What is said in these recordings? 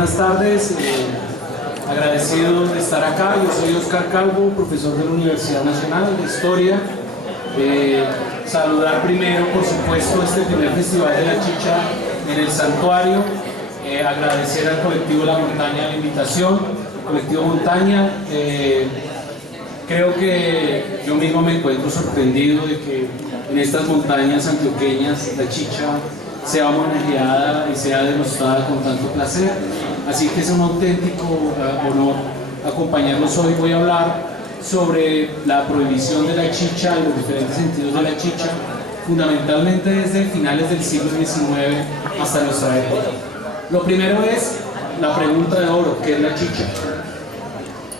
buenas tardes. Agradecido de estar acá. Yo soy Oscar Calvo, profesor de la Universidad Nacional de Historia. Saludar primero, por supuesto, este primer Festival de la Chicha en el Santuario. Agradecer al colectivo La Montaña la invitación. El colectivo Montaña, creo que yo mismo me encuentro sorprendido de que en estas montañas antioqueñas la chicha sea homenajeada y sea demostrada con tanto placer. Así que es un auténtico honor acompañarlos hoy. Voy a hablar sobre la prohibición de la chicha y los diferentes sentidos de la chicha, fundamentalmente desde finales del siglo XIX hasta nuestra época. Lo primero es la pregunta de oro: ¿qué es la chicha?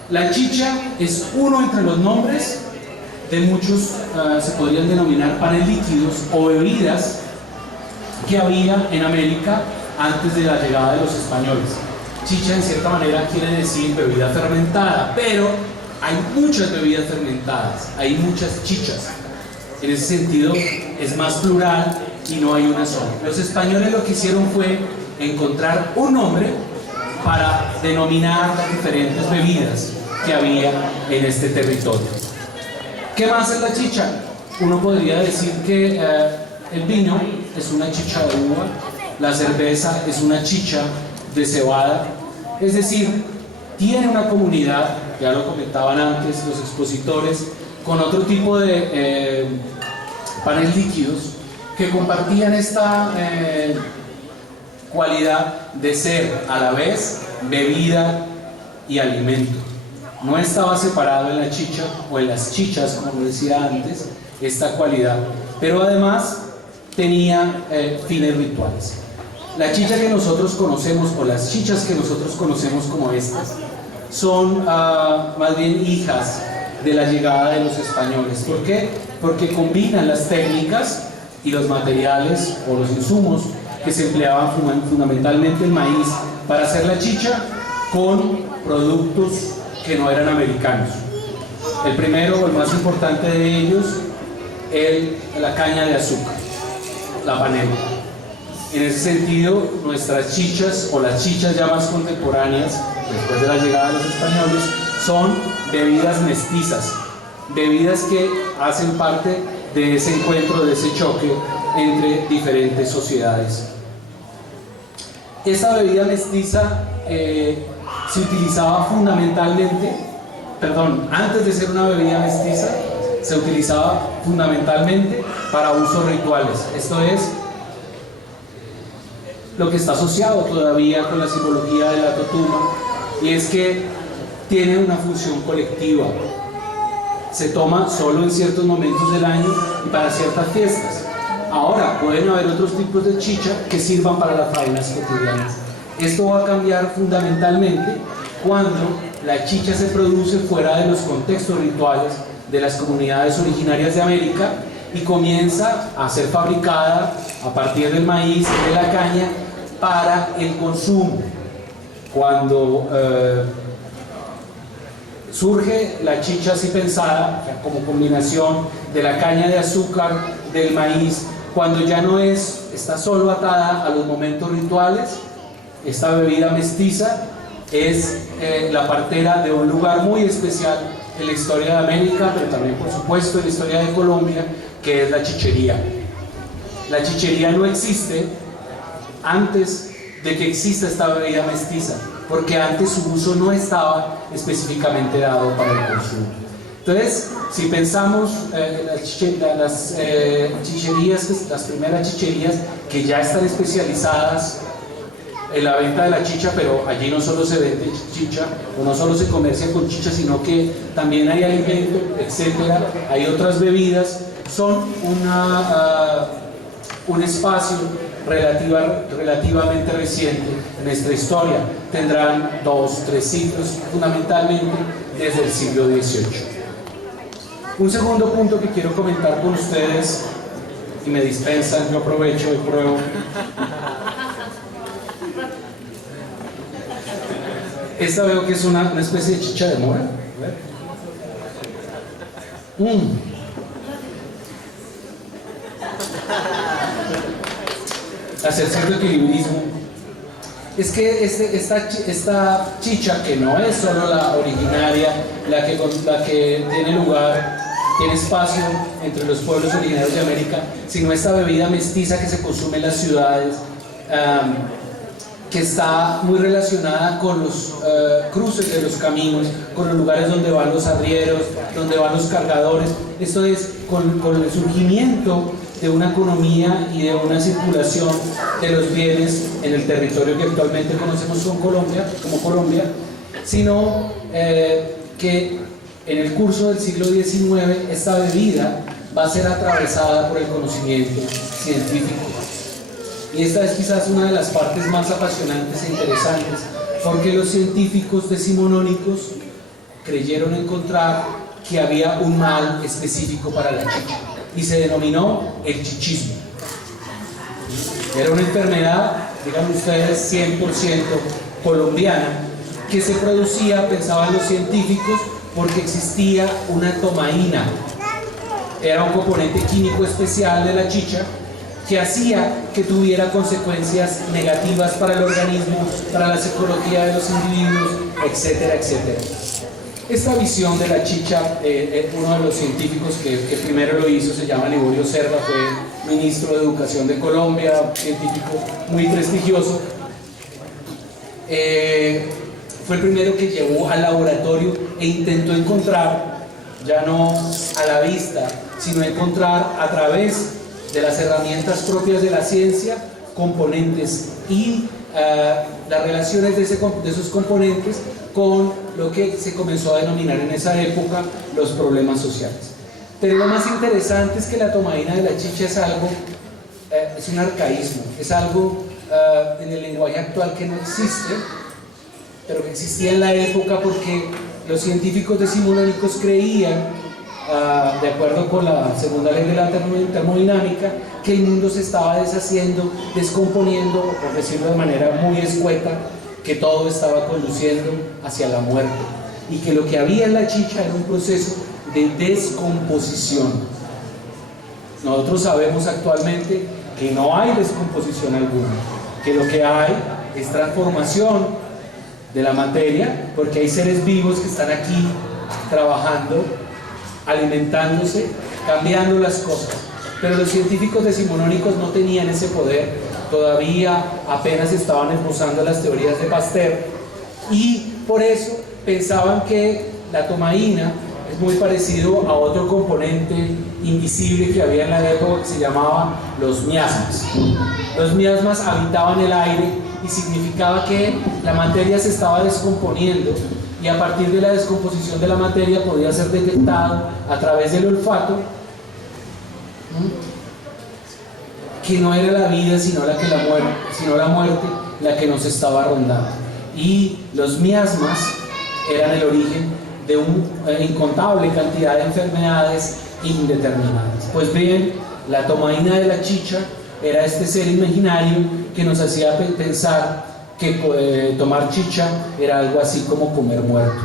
La chicha es uno entre los nombres de muchos, se podrían denominar panes líquidos o bebidas que había en América antes de la llegada de los españoles. Chicha en cierta manera quiere decir bebida fermentada, pero hay muchas bebidas fermentadas, hay muchas chichas. En ese sentido es más plural y no hay una sola. Los españoles lo que hicieron fue encontrar un nombre para denominar las diferentes bebidas que había en este territorio. ¿Qué más es la chicha? Uno podría decir que el vino es una chicha de uva, la cerveza es una chicha de cebada, es decir, tiene una comunidad, ya lo comentaban antes los expositores, con otro tipo de panes líquidos que compartían esta cualidad de ser a la vez bebida y alimento. No estaba separado en la chicha o en las chichas, como lo decía antes, esta cualidad, pero además tenía fines rituales. La chicha que nosotros conocemos, o las chichas que nosotros conocemos como estas, son más bien hijas de la llegada de los españoles. ¿Por qué? Porque combinan las técnicas y los materiales o los insumos que se empleaban, fundamentalmente el maíz, para hacer la chicha, con productos que no eran americanos. El primero, o el más importante de ellos, la caña de azúcar, la panela. En ese sentido, nuestras chichas, o las chichas ya más contemporáneas, después de la llegada de los españoles, son bebidas mestizas, bebidas que hacen parte de ese encuentro, de ese choque entre diferentes sociedades. Esta bebida mestiza se utilizaba fundamentalmente, antes de ser una bebida mestiza, se utilizaba fundamentalmente para usos rituales. Esto es lo que está asociado todavía con la simbología de la totuma, y es que tiene una función colectiva. Se toma solo en ciertos momentos del año y para ciertas fiestas. Ahora pueden haber otros tipos de chicha que sirvan para las faenas cotidianas. Esto va a cambiar fundamentalmente cuando la chicha se produce fuera de los contextos rituales de las comunidades originarias de América y comienza a ser fabricada a partir del maíz y de la caña para el consumo. Cuando surge la chicha así pensada como combinación de la caña de azúcar, del maíz, cuando ya no está solo atada a los momentos rituales, esta bebida mestiza es la partera de un lugar muy especial en la historia de América, pero también por supuesto en la historia de Colombia, que es la chichería. La chichería no existe antes de que exista esta bebida mestiza, porque antes su uso no estaba específicamente dado para el consumo. Entonces, si pensamos las chicherías, las primeras chicherías que ya están especializadas en la venta de la chicha, pero allí no solo se vende chicha, o no solo se comercia con chicha, sino que también hay alimento, etcétera, hay otras bebidas, son un espacio relativamente reciente en nuestra historia. Tendrán 2-3 siglos, fundamentalmente desde el siglo XVIII. Un segundo punto que quiero comentar con ustedes, y me dispensan, yo aprovecho y pruebo. Esta veo que es una especie de chicha de mora. Hacer cierto equilibrismo. es que esta chicha, que no es solo la originaria, la que tiene lugar, tiene espacio entre los pueblos originarios de América, sino esta bebida mestiza que se consume en las ciudades, que está muy relacionada con los cruces de los caminos, con los lugares donde van los arrieros, donde van los cargadores. Esto es, con el surgimiento de una economía y de una circulación de los bienes en el territorio que actualmente conocemos como Colombia, sino que en el curso del siglo XIX esta bebida va a ser atravesada por el conocimiento científico. Y esta es quizás una de las partes más apasionantes e interesantes, porque los científicos decimonónicos creyeron encontrar que había un mal específico para la chicha, y se denominó el chichismo. Era una enfermedad, digan ustedes, 100% colombiana, que se producía, pensaban los científicos, porque existía una tomaína. Era un componente químico especial de la chicha que hacía que tuviera consecuencias negativas para el organismo, para la psicología de los individuos, etcétera, etcétera. Esta visión de la chicha, uno de los científicos que primero lo hizo se llama Liborio Cerda, fue ministro de Educación de Colombia, científico muy prestigioso. Fue el primero que llevó al laboratorio e intentó encontrar, ya no a la vista, sino encontrar a través de las herramientas propias de la ciencia, componentes y las relaciones de esos componentes con lo que se comenzó a denominar en esa época los problemas sociales. Pero lo más interesante es que la tomaína de la chicha es algo, es un arcaísmo, es algo en el lenguaje actual que no existe, pero que existía en la época porque los científicos decimonónicos creían, de acuerdo con la segunda ley de la termodinámica, que el mundo se estaba deshaciendo, descomponiendo, por decirlo de manera muy escueta, que todo estaba conduciendo hacia la muerte y que lo que había en la chicha era un proceso de descomposición. Nosotros sabemos actualmente que no hay descomposición alguna, que lo que hay es transformación de la materia, porque hay seres vivos que están aquí trabajando, alimentándose, cambiando las cosas. Pero los científicos decimonónicos no tenían ese poder, todavía apenas estaban esbozando las teorías de Pasteur, y por eso pensaban que la tomaína es muy parecido a otro componente invisible que había en la época que se llamaba los miasmas. Los miasmas habitaban el aire y significaba que la materia se estaba descomponiendo, y a partir de la descomposición de la materia podía ser detectado a través del olfato que no era la vida sino la muerte la que nos estaba rondando. Y los miasmas eran el origen de una incontable cantidad de enfermedades indeterminadas. Pues bien, la tomaína de la chicha era este ser imaginario que nos hacía pensar que tomar chicha era algo así como comer muerto.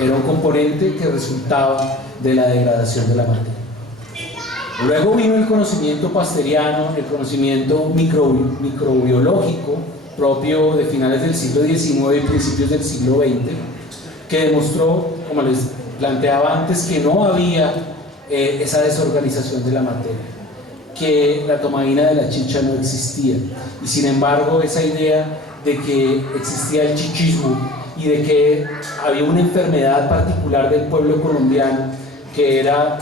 Era un componente que resultaba de la degradación de la materia. Luego vino el conocimiento pasteuriano, el conocimiento microbiológico propio de finales del siglo XIX y principios del siglo XX, que demostró, como les planteaba antes, que no había esa desorganización de la materia, que la tomaína de la chicha no existía, y sin embargo esa idea de que existía el chichismo y de que había una enfermedad particular del pueblo colombiano que era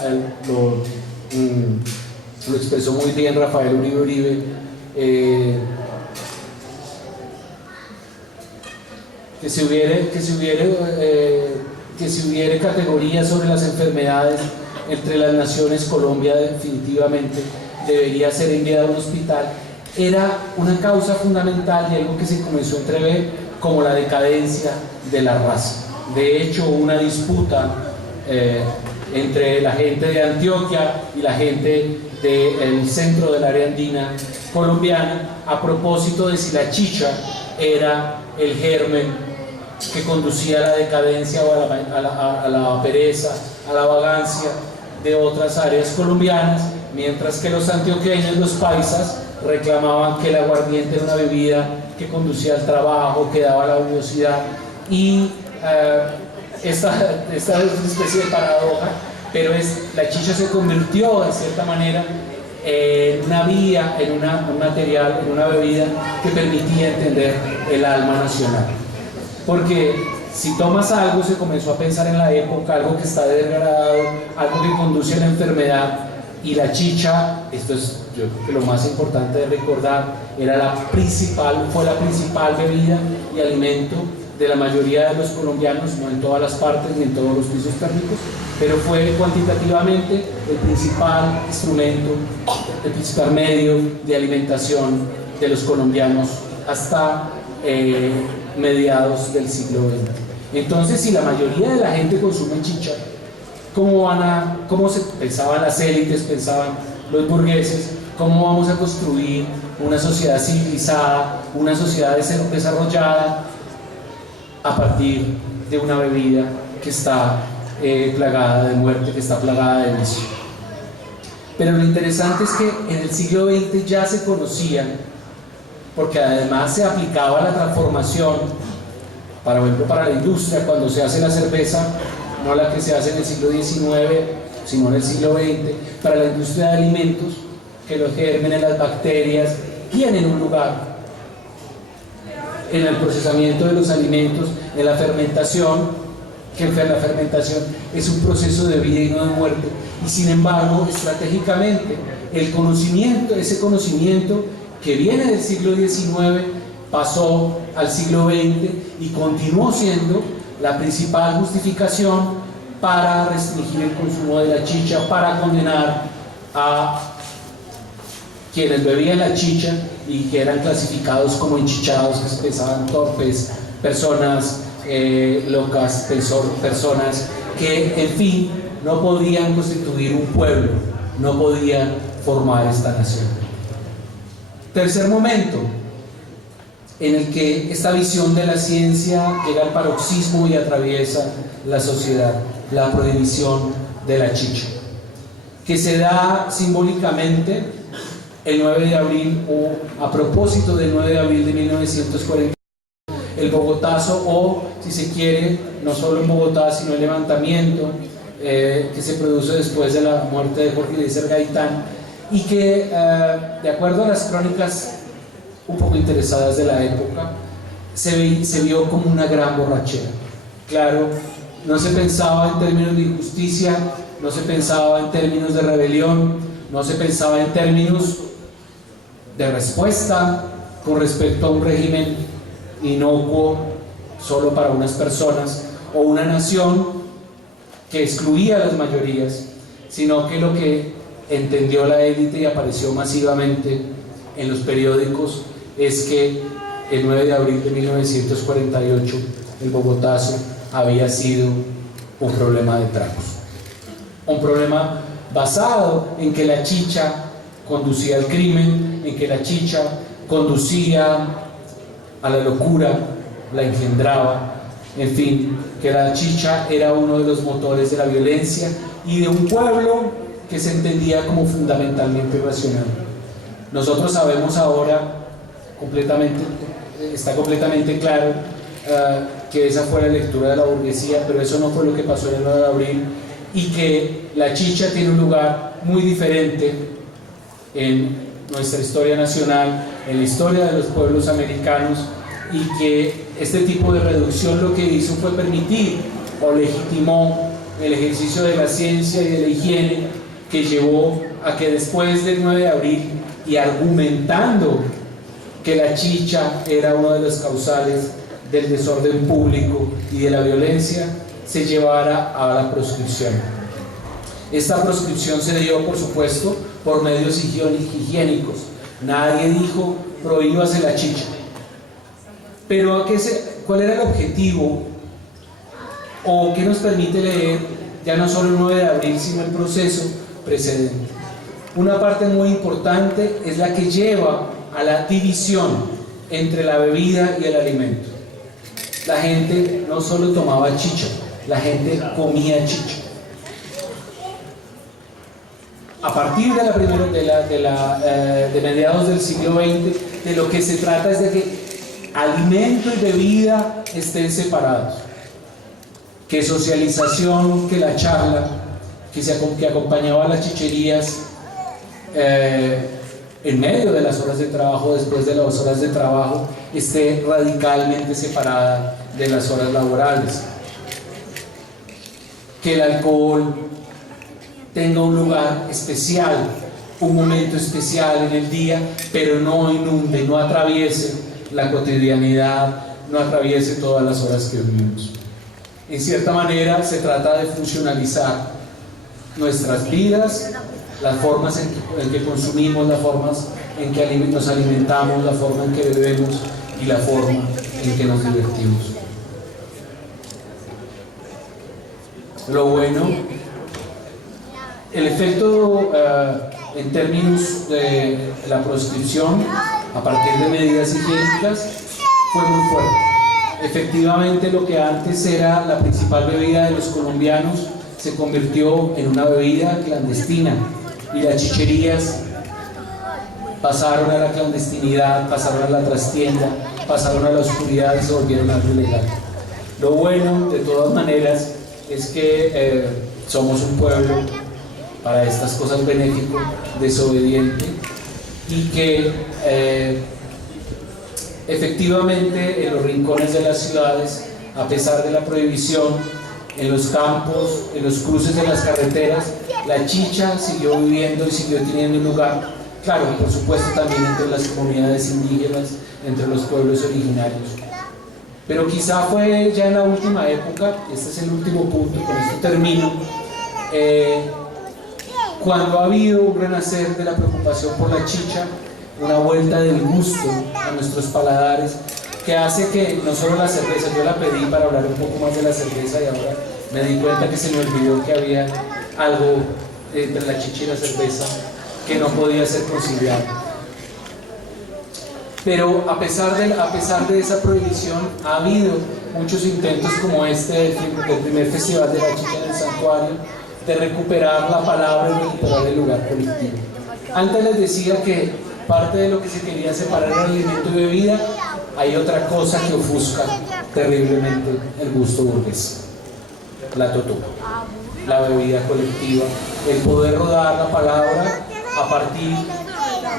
lo expresó muy bien Rafael Uribe, que si hubiere categorías sobre las enfermedades entre las naciones, Colombia definitivamente debería ser enviada a un hospital. Era una causa fundamental y algo que se comenzó a entrever como la decadencia de la raza. De hecho, una disputa entre la gente de Antioquia y la gente del centro del área andina colombiana a propósito de si la chicha era el germen que conducía a la decadencia o a la pereza, a la vagancia de otras áreas colombianas, mientras que los antioqueños, los paisas, reclamaban que el aguardiente era una bebida que conducía al trabajo, que daba a la universidad, y esta es una especie de paradoja, pero la chicha se convirtió de cierta manera en una vía, en un material, en una bebida que permitía entender el alma nacional. Porque si tomas algo, se comenzó a pensar en la época, algo que está degradado, algo que conduce a la enfermedad, y la chicha, esto es yo creo que lo más importante de recordar, fue la principal bebida y alimento de la mayoría de los colombianos, no en todas las partes ni en todos los pisos térmicos, pero fue cuantitativamente el principal instrumento, el principal medio de alimentación de los colombianos hasta mediados del siglo XX. Entonces, si la mayoría de la gente consume chicha, ¿cómo se pensaban las élites, pensaban los burgueses? ¿Cómo vamos a construir una sociedad civilizada, una sociedad desarrollada a partir de una bebida que está plagada de muerte, que está plagada de vicio? Pero lo interesante es que en el siglo XX ya se conocían, porque además se aplicaba la transformación, por ejemplo, para la industria, cuando se hace la cerveza, no la que se hace en el siglo XIX, sino en el siglo XX, para la industria de alimentos, que los gérmenes, las bacterias, tienen un lugar en el procesamiento de los alimentos, en la fermentación, que la fermentación es un proceso de vida y no de muerte, y sin embargo, estratégicamente, ese conocimiento que viene del siglo XIX pasó al siglo XX y continuó siendo la principal justificación para restringir el consumo de la chicha, para condenar a quienes bebían la chicha y que eran clasificados como enchichados, que se pensaban torpes, personas locas, personas que, en fin, no podían constituir un pueblo, no podían formar esta nación. Tercer momento en el que esta visión de la ciencia llega al paroxismo y atraviesa la sociedad: la prohibición de la chicha, que se da simbólicamente el 9 de abril, o a propósito del 9 de abril de 1940, el Bogotazo, o si se quiere, no solo en Bogotá, sino el levantamiento que se produce después de la muerte de Jorge Eliezer Gaitán, y que, de acuerdo a las crónicas un poco interesadas de la época, se vio como una gran borrachera. Claro, no se pensaba en términos de injusticia, no se pensaba en términos de rebelión, no se pensaba en términos de respuesta con respecto a un régimen inocuo solo para unas personas o una nación que excluía a las mayorías, sino que lo que entendió la élite y apareció masivamente en los periódicos es que el 9 de abril de 1948 el Bogotazo había sido un problema de tragos, un problema basado en que la chicha conducía al crimen, en que la chicha conducía a la locura, la engendraba, en fin, que la chicha era uno de los motores de la violencia y de un pueblo que se entendía como fundamentalmente irracional. Nosotros sabemos ahora está completamente claro que esa fue la lectura de la burguesía, pero eso no fue lo que pasó en el 9 de abril, y que la chicha tiene un lugar muy diferente en nuestra historia nacional, en la historia de los pueblos americanos, y que este tipo de reducción lo que hizo fue permitir o legitimó el ejercicio de la ciencia y de la higiene, que llevó a que después del 9 de abril, y argumentando que la chicha era uno de los causales del desorden público y de la violencia, se llevara a la proscripción. Esta proscripción se dio, por supuesto, por medios higiénicos. Nadie dijo prohíbase la chicha. Pero ¿cuál era el objetivo? ¿O qué nos permite leer ya no solo el 9 de abril, sino el proceso precedente? Una parte muy importante es la que lleva a la división entre la bebida y el alimento. La gente no solo tomaba chicha, la gente comía chicha. A partir de mediados del siglo XX, de lo que se trata es de que alimento y bebida estén separados, que socialización, que la charla que acompañaba a las chicherías en medio de las horas de trabajo, después de las horas de trabajo, esté radicalmente separada de las horas laborales, que el alcohol tenga un lugar especial, un momento especial en el día, pero no inunde, no atraviese la cotidianidad, no atraviese todas las horas que vivimos. En cierta manera se trata de funcionalizar nuestras vidas, las formas en que consumimos, las formas en que nos alimentamos, la forma en que bebemos y la forma en que nos divertimos. Lo bueno, el efecto en términos de la proscripción a partir de medidas higiénicas fue muy fuerte. Efectivamente, lo que antes era la principal bebida de los colombianos se convirtió en una bebida clandestina, y las chicherías pasaron a la clandestinidad, pasaron a la trastienda, pasaron a la oscuridad y se volvieron algo ilegal. Lo bueno, de todas maneras, es que somos un pueblo para estas cosas benéfico, desobediente, y que efectivamente en los rincones de las ciudades, a pesar de la prohibición, en los campos, en los cruces de las carreteras, la chicha siguió viviendo y siguió teniendo un lugar, claro, por supuesto también entre las comunidades indígenas, entre los pueblos originarios. Pero quizá fue ya en la última época, este es el último punto, con esto termino, cuando ha habido un renacer de la preocupación por la chicha, una vuelta del gusto a nuestros paladares, que hace que no solo la cerveza, yo la pedí para hablar un poco más de la cerveza y ahora me di cuenta que se me olvidó que había algo entre la chicha y la cerveza que no podía ser conciliado. Pero a pesar de esa prohibición, ha habido muchos intentos como este del primer festival de la chicha en el santuario, de recuperar la palabra y recuperar el lugar colectivo. Antes les decía que parte de lo que se quería separar era alimento y bebida. Hay otra cosa que ofusca terriblemente el gusto burgués: la totuma, la bebida colectiva, el poder rodar la palabra a partir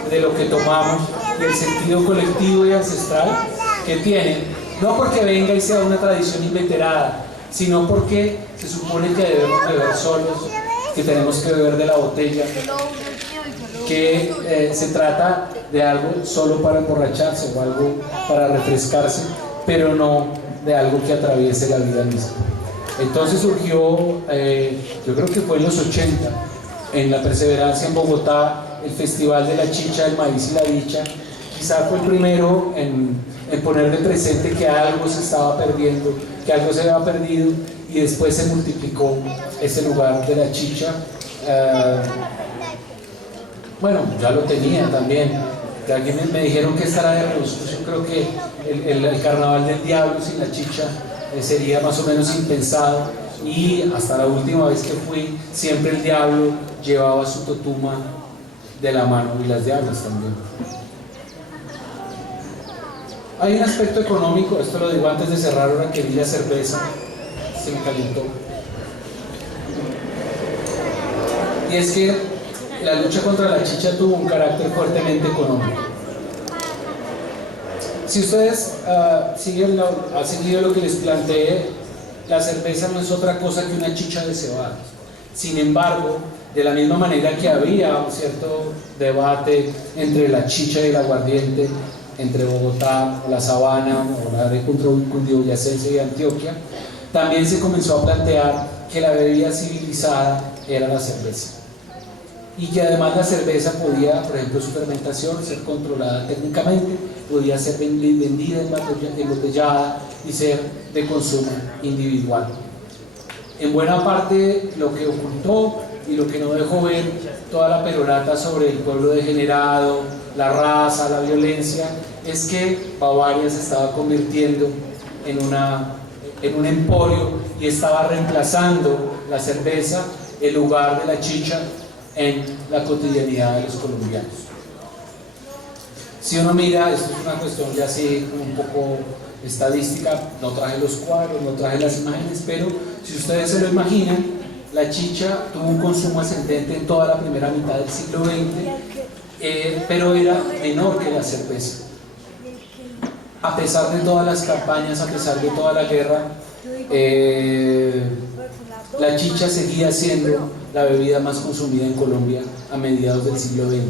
de lo que tomamos, del sentido colectivo y ancestral que tiene, no porque venga y sea una tradición inveterada, sino porque se supone que debemos beber solos, que tenemos que beber de la botella, que se trata de algo solo para emborracharse o algo para refrescarse, pero no de algo que atraviese la vida misma. Entonces surgió, yo creo que fue en los 80, en la Perseverancia en Bogotá, el Festival de la Chicha, el Maíz y la Dicha. Quizá fue el primero en poner de presente que algo se estaba perdiendo, que algo se había perdido, y después se multiplicó ese lugar de la chicha. Bueno, ya lo tenía también. Alguien me dijeron que estará de rostro. Yo creo que el carnaval del diablo sin la chicha sería más o menos impensado, y hasta la última vez que fui, siempre el diablo llevaba su totuma de la mano, y las diablas también. Hay un aspecto económico, esto lo digo antes de cerrar, ahora que vi la cerveza, se me calentó. Y es que la lucha contra la chicha tuvo un carácter fuertemente económico. Si ustedes han seguido lo que les planteé, la cerveza no es otra cosa que una chicha de cebada. Sin embargo, de la misma manera que había un cierto debate entre la chicha y el aguardiente, entre Bogotá, la Sabana, o la de Cundiboyacense y Antioquia, también se comenzó a plantear que la bebida civilizada era la cerveza, y que además la cerveza podía, por ejemplo, su fermentación, ser controlada técnicamente, podía ser vendida embotellada y ser de consumo individual. En buena parte, lo que ocultó y lo que no dejó ver toda la perorata sobre el pueblo degenerado, la raza, la violencia, es que Bavaria se estaba convirtiendo en un emporio y estaba reemplazando la cerveza, el lugar de la chicha, en la cotidianidad de los colombianos. Si uno mira, esto es una cuestión ya así como un poco estadística, no traje los cuadros, no traje las imágenes, pero si ustedes se lo imaginan, la chicha tuvo un consumo ascendente en toda la primera mitad del siglo XX, pero era menor que la cerveza. A pesar de todas las campañas, a pesar de toda la guerra, la chicha seguía siendo la bebida más consumida en Colombia a mediados del siglo XX.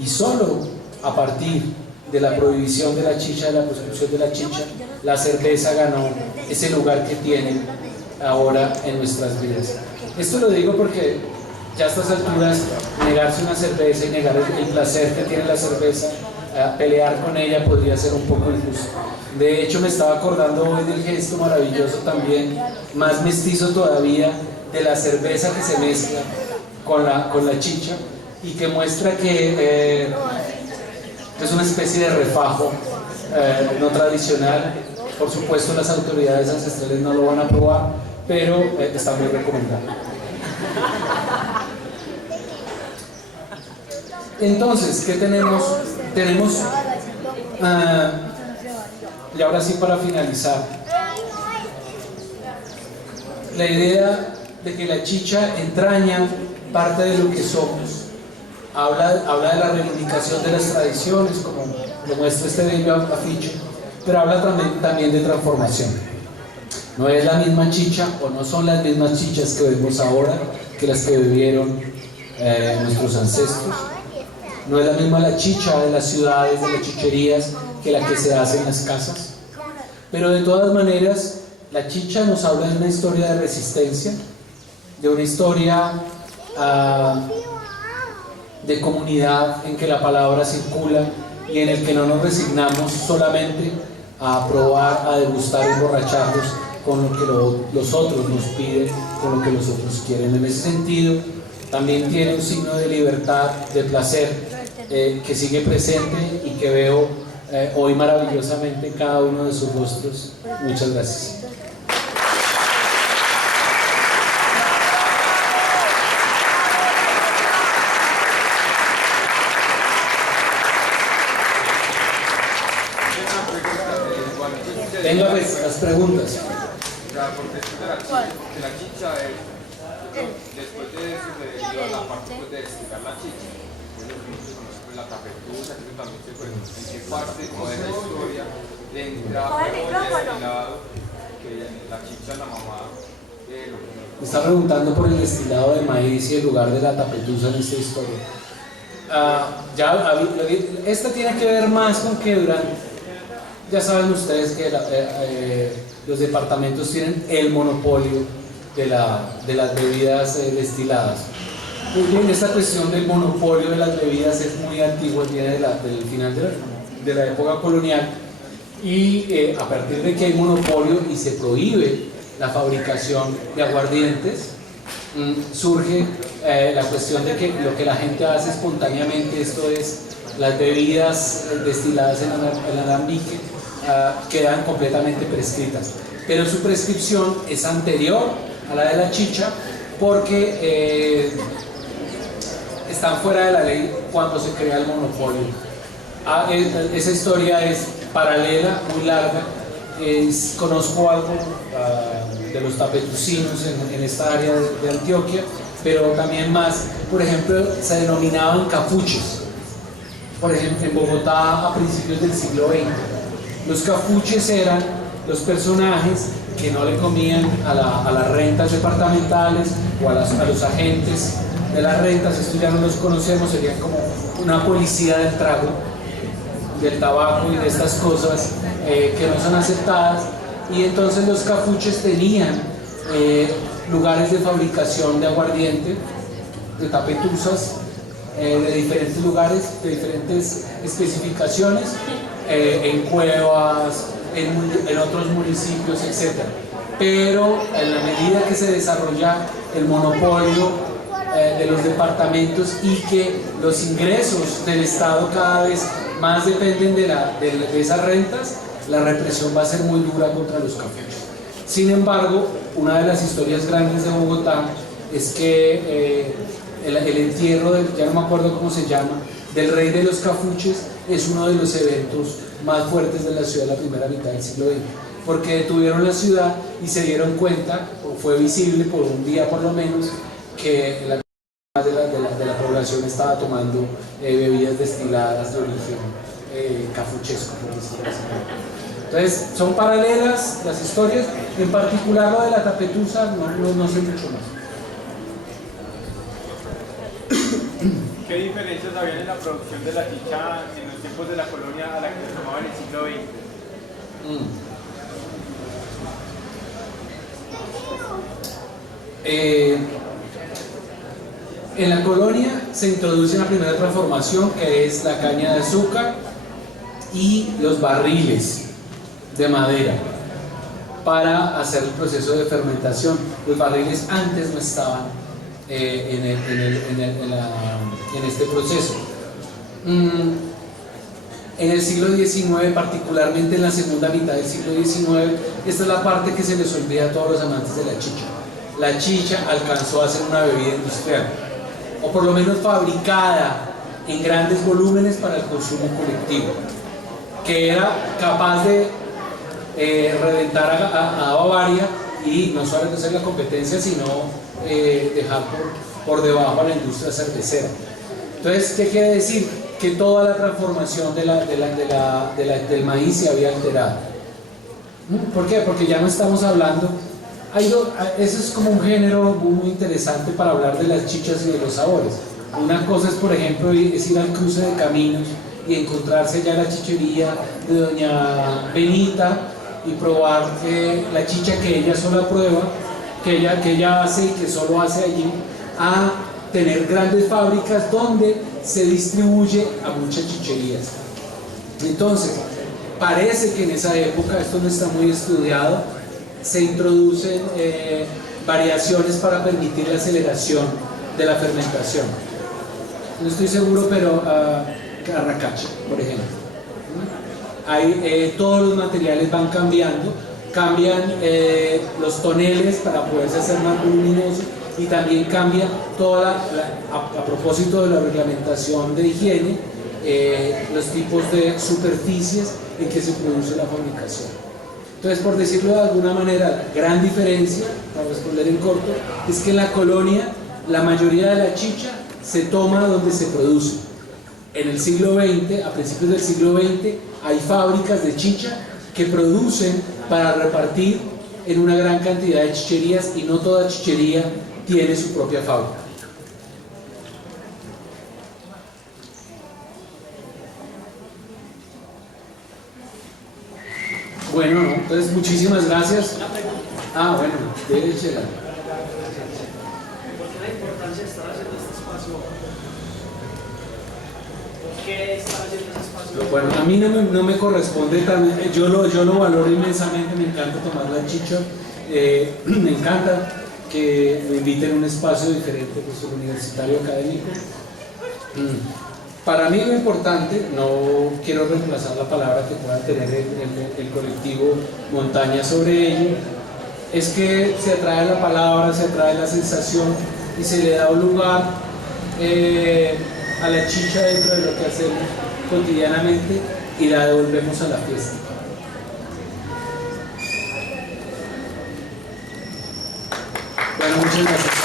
Y solo a partir de la prohibición de la chicha, de la proscripción de la chicha, la cerveza ganó ese lugar que tiene ahora en nuestras vidas. Esto lo digo porque ya a estas alturas negarse una cerveza y negar el placer que tiene la cerveza, pelear con ella podría ser un poco injusto. De hecho, me estaba acordando hoy del gesto maravilloso también, más mestizo todavía, de la cerveza que se mezcla con la chicha y que muestra que es una especie de refajo no tradicional. Por supuesto, las autoridades ancestrales no lo van a probar, pero está muy recomendado. Entonces, ¿qué tenemos? Tenemos, y ahora sí para finalizar, la idea de que la chicha entraña parte de lo que somos. Habla de la reivindicación de las tradiciones, como lo muestra este bello afiche, pero habla también de transformación. No es la misma chicha, o no son las mismas chichas que vemos ahora que las que bebieron nuestros ancestros. No es la misma la chicha de las ciudades, de las chicherías, que la que se hace en las casas. Pero de todas maneras, la chicha nos habla de una historia de resistencia, de una historia de comunidad en que la palabra circula y en el que no nos resignamos solamente a probar, a degustar y emborracharnos con lo que los otros nos piden, con lo que los otros quieren. En ese sentido, también tiene un signo de libertad, de placer, que sigue presente y que veo hoy maravillosamente en cada uno de sus rostros. Muchas gracias. Venga pues, las preguntas. Porque la chicha después de eso se dio la parte de destilar la chicha, pues la tapetusa, que también se fue en qué parte o de la historia le entraba el destilado, que la chicha, la mamá me está preguntando por el destilado de maíz y el lugar de la tapetusa en esta historia. Esta tiene que ver más con que ya saben ustedes que los departamentos tienen el monopolio de las bebidas destiladas. Muy bien, esta cuestión del monopolio de las bebidas es muy antigua, viene del final de la época colonial, y a partir de que hay monopolio y se prohíbe la fabricación de aguardientes, surge la cuestión de que lo que la gente hace espontáneamente, esto es, las bebidas destiladas en alambique, quedan completamente prescritas, pero su prescripción es anterior a la de la chicha porque están fuera de la ley cuando se crea el monopolio. Esa historia es paralela, muy larga. Conozco algo de los tapetucinos en esta área de Antioquia, pero también más, por ejemplo, se denominaban capuches. Por ejemplo, en Bogotá a principios del siglo XX. Los capuches eran los personajes que no le comían a las rentas departamentales o a los agentes de las rentas. Estos ya no los conocemos, serían como una policía del trago, del tabaco y de estas cosas que no son aceptadas. Y entonces los capuches tenían lugares de fabricación de aguardiente, de tapetuzas, de diferentes lugares, de diferentes especificaciones, en cuevas, en otros municipios, etc. Pero en la medida que se desarrolla el monopolio de los departamentos y que los ingresos del Estado cada vez más dependen de esas rentas, la represión va a ser muy dura contra los capuches. Sin embargo, una de las historias grandes de Bogotá es que el entierro, ya no me acuerdo cómo se llama, del rey de los cafuches, es uno de los eventos más fuertes de la ciudad de la primera mitad del siglo XX, porque detuvieron la ciudad y se dieron cuenta, o fue visible por un día por lo menos, que la de la población estaba tomando bebidas destiladas de origen cafuchesco, por decirlo así. Entonces, son paralelas las historias, en particular lo de la tapetusa, no sé mucho más. ¿Qué diferencias había en la producción de la chicha en los tiempos de la colonia a la que se tomaba en el siglo XX? En la colonia se introduce la primera transformación, que es la caña de azúcar y los barriles de madera para hacer el proceso de fermentación. Los barriles antes no estaban en este proceso. En el siglo XIX, particularmente en la segunda mitad del siglo XIX, esta es la parte que se les olvida a todos los amantes de la chicha. La chicha alcanzó a ser una bebida industrial, o por lo menos fabricada en grandes volúmenes para el consumo colectivo, que era capaz de reventar a Bavaria y no solamente hacer la competencia, sino dejar por debajo a la industria cervecera. Entonces, ¿qué quiere decir? Que toda la transformación del maíz se había alterado. ¿Por qué? Porque ya no estamos hablando... Eso es como un género muy interesante para hablar de las chichas y de los sabores. Una cosa es, por ejemplo, es ir al cruce de caminos y encontrarse ya la chichería de doña Benita y probar la chicha que ella sola prueba, que ella hace y que solo hace allí, a tener grandes fábricas donde se distribuye a muchas chicherías. Entonces, parece que en esa época, esto no está muy estudiado, se introducen variaciones para permitir la aceleración de la fermentación. No estoy seguro, pero Carracacha, por ejemplo. Todos los materiales van cambiando, cambian los toneles para poderse hacer más voluminoso, y también cambia a propósito de la reglamentación de higiene, los tipos de superficies en que se produce la fabricación. Entonces, por decirlo de alguna manera, gran diferencia, para responder en corto, es que en la colonia la mayoría de la chicha se toma donde se produce. En el siglo XX, a principios del siglo XX, hay fábricas de chicha que producen para repartir en una gran cantidad de chicherías, y no toda chichería tiene su propia fábrica. Bueno, no, entonces muchísimas gracias. Bueno, déjela. ¿Por qué la importancia de estar haciendo este espacio? ¿Por qué estar haciendo este espacio? Bueno, a mí no me corresponde tan, yo lo valoro inmensamente, me encanta tomar la chicha, me encanta que me inviten a un espacio diferente, pues universitario académico. Para mí lo importante, no quiero reemplazar la palabra que pueda tener el colectivo Montaña sobre ello, es que se atrae la palabra, se atrae la sensación y se le da un lugar a la chicha dentro de lo que hacemos cotidianamente, y la devolvemos a la fiesta. Bueno, muchas gracias.